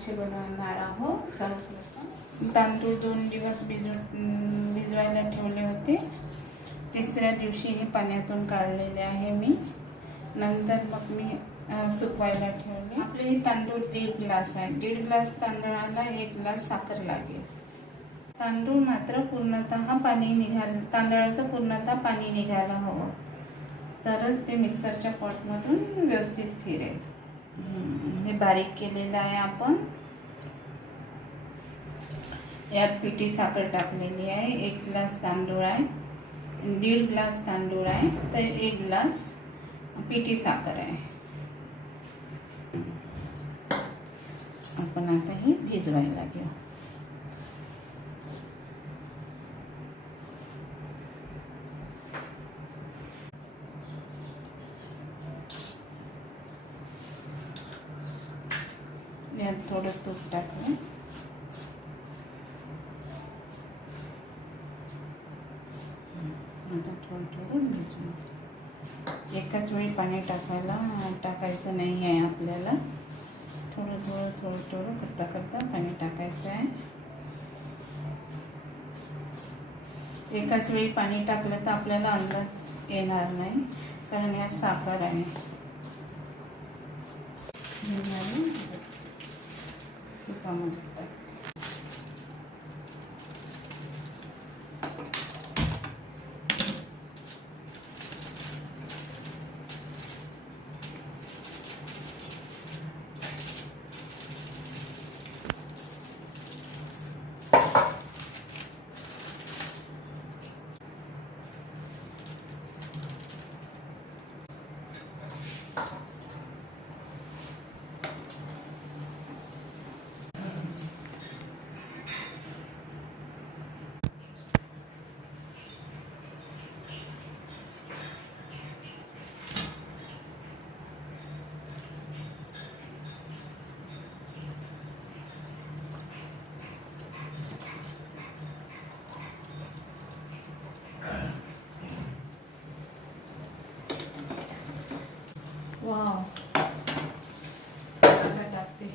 मासे बनवणार आहोत. सर्वप्रथम तांदूळ 2 दिवस भिजवायला ठेवले होते. तिसऱ्या दिवशी हे पाण्यातून काढलेले आहे मी. नंतर मग मी सुकवायला ठेवले. आपले हे तांदूळ 1.5 ग्लास आहे. 1.5 ग्लास तांदळाला 1 ग्लास साखर लागेल. तांदूळ मात्र पूर्णतः तांदळाचं पूर्णतः पाणी निघायला हवं, तरच ते मिक्सरच्या पॉटमधून व्यवस्थित फिरेल. हे बारीक केलेलं आहे आपण. यात पिठी साखर टाकलेली आहे. 1 ग्लास तांदूळ आहे, 1.5 ग्लास तांदूळ आहे, तर 1 ग्लास पिठी साखर आहे. आपण आता हे भिजवायला घेऊ. यात थोडं तूप टाकू. आता थोडं भिजवू. एकाच वेळी पाणी टाकायचं नाही आहे आपल्याला. थोडं करता पाणी टाकायचं आहे. एकाच वेळी पाणी टाकलं तर आपल्याला अंदाज येणार नाही, कारण यात साखर आहे. तुपामध्ये टाक. वाव, टाकते.